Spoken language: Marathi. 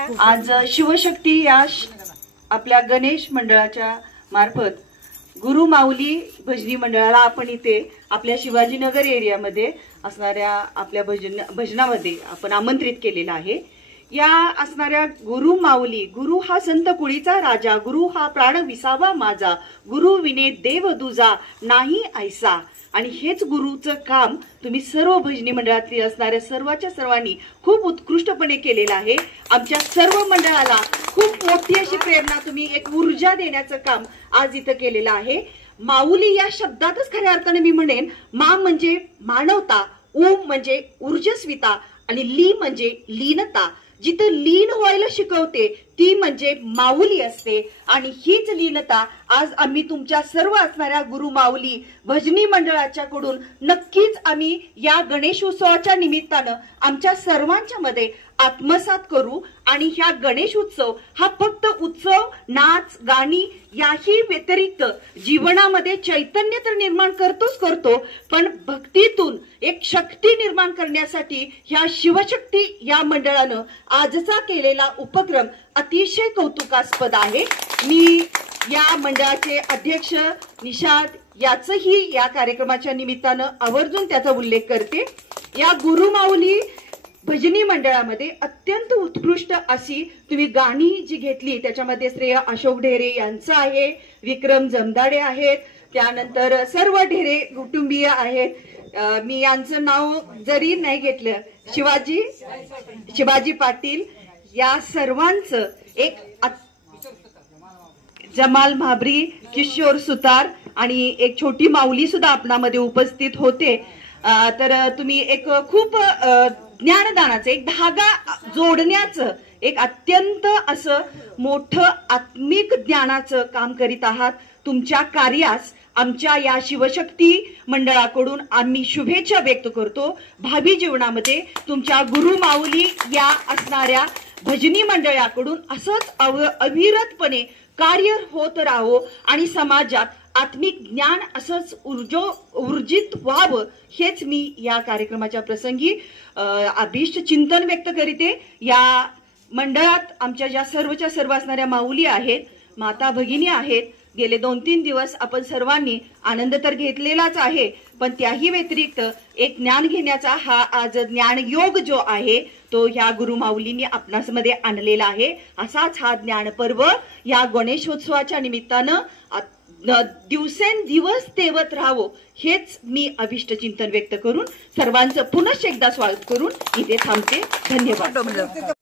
आज शिवशक्ती या आपल्या गणेश मंडळाच्या मार्फत गुरु माऊली भजनी मंडळाला आपण इथे आपल्या शिवाजीनगर एरियामध्ये असणाऱ्या आपल्या भजनामध्ये आपण आमंत्रित केलेला आहे। या असणाऱ्या गुरु माऊली, गुरु हा संत कुळीचा राजा, गुरु हा प्राण विसावा माझा, गुरु विने देव दुजा नाही ऐसा। आणि हेच गुरुचं काम तुम्ही सर्व भजनी मंडळातली असणाऱ्या सर्वांच्या सर्वांनी खूप उत्कृष्टपणे केलेलं आहे। आमच्या सर्व मंडळाला खूप मोठी अशी प्रेरणा, तुम्ही एक ऊर्जा देण्याचं काम आज इथं केलेलं आहे। माऊली या शब्दातच खऱ्या अर्थाने मी म्हणेन, मा म्हणजे मानवता, ऊ म्हणजे ऊर्जस्विता आणि ली म्हणजे लीनता। जिथं लीन व्हायला शिकवते ती म्हणजे माऊली असते आणि हीच लीनता आज आम्ही तुमच्या सर्व असणाऱ्या गुरु माऊली भजनी मंडळाच्याकडून नक्कीच आम्ही या गणेशोत्सवाच्या निमित्तानं आमच्या सर्वांच्या मध्ये आत्मसात करू। आणि ह्या गणेश उत्सव हा फक्त उत्सव, नाच, गाणी याही व्यतिरिक्त जीवनामध्ये चैतन्य तर निर्माण करतो, पण भक्तीतून एक शक्ती निर्माण करण्यासाठी ह्या शिवशक्ती या मंडळानं आजचा केलेला उपक्रम अतिशय कौतुकास्पद आहे। मी या मंडळाचे अध्यक्ष निषाद याचही या कार्यक्रमाच्या निमित्तानं आवर्जून त्याचा उल्लेख करते। या गुरु माऊली भजनी मंडळामध्ये अत्यंत उत्कृष्ट अशी तुम्ही गाणी जी घेतली त्याच्यामध्ये श्रेय अशोक ढेरे यांचं आहे, विक्रम जमदाडे आहेत, त्यानंतर सर्व ढेरे कुटुंबीय आहेत। मी यांचं नाव जरी नाही घेतलं, शिवाजी पाटील या सर्वांचं एक जमाल भाबरी, किशोर सुतार आणि एक छोटी माऊली सुद्धा आपणामध्ये उपस्थित होते। तर तुम्ही एक खूप ज्ञानदानाचं एक धागा जोडण्याचं एक अत्यंत असं मोठं आत्मिक ज्ञानाचं काम करीत आहात। तुमच्या कार्यास आमच्या या शिवशक्ती मंडळाकडून आम्ही शुभेच्छा व्यक्त करतो। भावी जीवनामध्ये तुमच्या गुरु माऊली या असणाऱ्या भजनी मंडळाकडून असंच अविरतपणे कार्य होत राहो आणि समाजात आत्मिक ज्ञान असंच ऊर्जित व्हावं, हेच मी या कार्यक्रमाच्या प्रसंगी अभिष्ट चिंतन व्यक्त करीते। या मंडळात आमच्या ज्या सर्वच्या सर्व असणाऱ्या माऊली आहेत, माता भगिनी आहेत, गेले 2-3 दिवस आपण सर्वांनी आनंद तर घेतलेलाच आहे, पण त्याही व्यतिरिक्त एक ज्ञान घेण्याचा हा आज ज्ञान योग जो आहे तो ह्या गुरु माऊलींनी आपणासमध्ये आणलेला आहे। असाच हा ज्ञान पर्व या गणेशोत्सवाच्या निमित्तानं दिवसेंदिवस तेवत राहावं, हेच मी अभिष्ट चिंतन व्यक्त करून सर्वांचं पुनश्च एकदा स्वागत करून इथे थांबते। धन्यवाद।